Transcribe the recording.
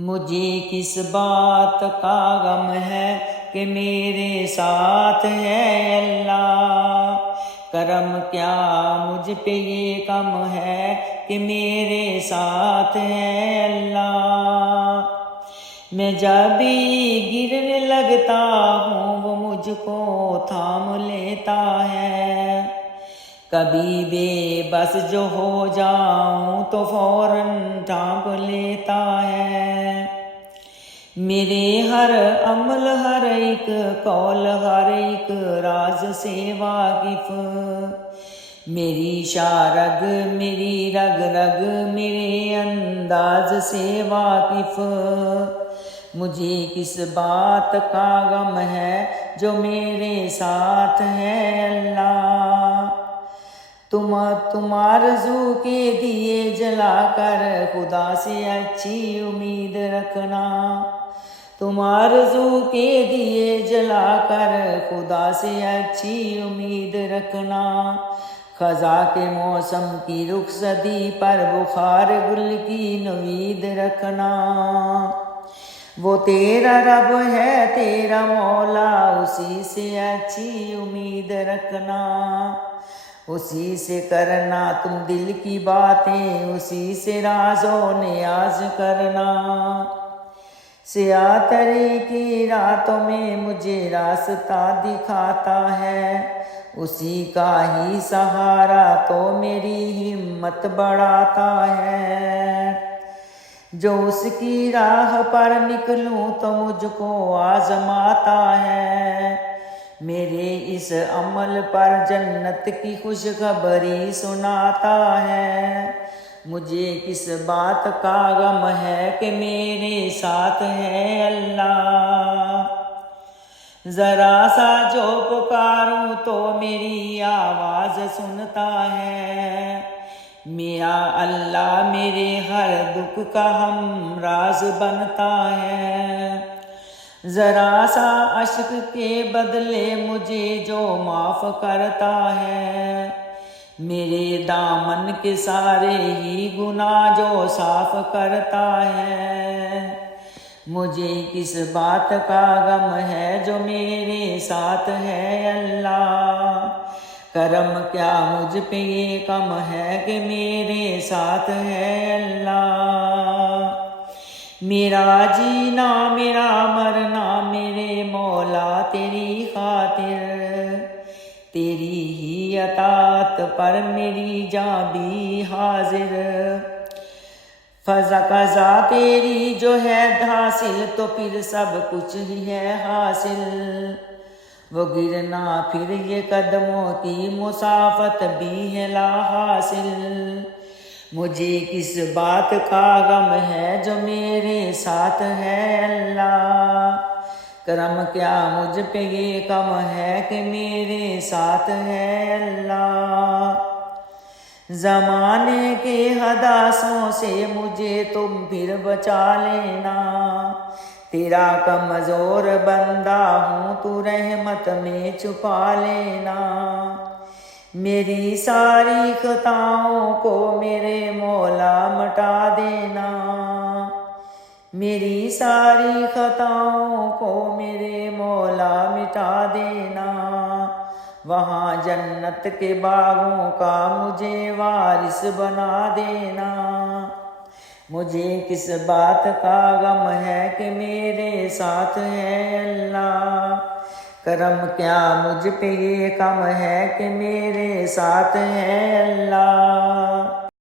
مجھے کس بات کا غم ہے کہ میرے ساتھ ہے اللہ۔ کرم کیا مجھ پہ یہ کم ہے کہ میرے ساتھ ہے اللہ۔ میں جب بھی گرنے لگتا ہوں وہ مجھ کو تھام لیتا ہے۔ کبھی بے بس جو ہو جاؤں تو فوراً ڈھانپ لیتا ہے۔ میرے ہر عمل ہر ایک قول ہر ایک راز سے واقف، میری شارگ میری رگ رگ میرے انداز سے واقف۔ مجھے کس بات کا غم ہے جو میرے ساتھ ہے اللہ۔ تم آرزو کے دیے جلا کر خدا سے اچھی امید رکھنا۔ تم آرزو کے دیے جلا کر خدا سے اچھی امید رکھنا۔ خزاں کے موسم کی رخصتی پر بخار گل کی نوید رکھنا۔ وہ تیرا رب ہے تیرا مولا اسی سے اچھی امید رکھنا۔ اسی سے کرنا تم دل کی باتیں اسی سے راز و نیاز کرنا۔ سیاہ ترے کی راتوں میں مجھے راستہ دکھاتا ہے، اسی کا ہی سہارا تو میری ہمت بڑھاتا ہے۔ جو اس کی راہ پر نکلوں تو مجھ کو آزماتا ہے، میرے اس عمل پر جنت کی خوشخبری سناتا ہے۔ مجھے کس بات کا غم ہے کہ میرے ساتھ ہے اللہ۔ ذرا سا جو پکاروں تو میری آواز سنتا ہے۔ میرا اللہ میرے ہر دکھ کا ہمراز بنتا ہے۔ ذرا سا اشک کے بدلے مجھے جو معاف کرتا ہے، میرے دامن کے سارے ہی گناہ جو صاف کرتا ہے۔ مجھے کس بات کا غم ہے جو میرے ساتھ ہے اللہ۔ کرم کیا مجھ پہ یہ کم ہے کہ میرے ساتھ ہے اللہ۔ میرا جینا میرا مرنا میرے مولا تیری خاطر، تیری ہی اطاعت پر میری جاں بھی حاضر۔ قضا تیری جو ہے حاصل تو پھر سب کچھ ہی ہے حاصل۔ وہ گرنا پھر یہ قدموں کی مسافت بھی ہے لا حاصل۔ مجھے کس بات کا غم ہے جو میرے ساتھ ہے اللہ۔ کرم کیا مجھ پہ یہ کم ہے کہ میرے ساتھ ہے اللہ۔ زمانے کے حدثوں سے مجھے تم پھر بچا لینا، تیرا کمزور بندہ ہوں تو رحمت میں چھپا لینا۔ میری ساری خطاؤں کو میرے مولا مٹا دینا، میری ساری خطاؤں کو میرے مولا مٹا دینا۔ وہاں جنت کے باغوں کا مجھے وارث بنا دینا۔ مجھے کس بات کا غم ہے کہ میرے ساتھ ہے اللہ۔ کرم کیا مجھ پہ یہ کم ہے کہ میرے ساتھ ہے اللہ۔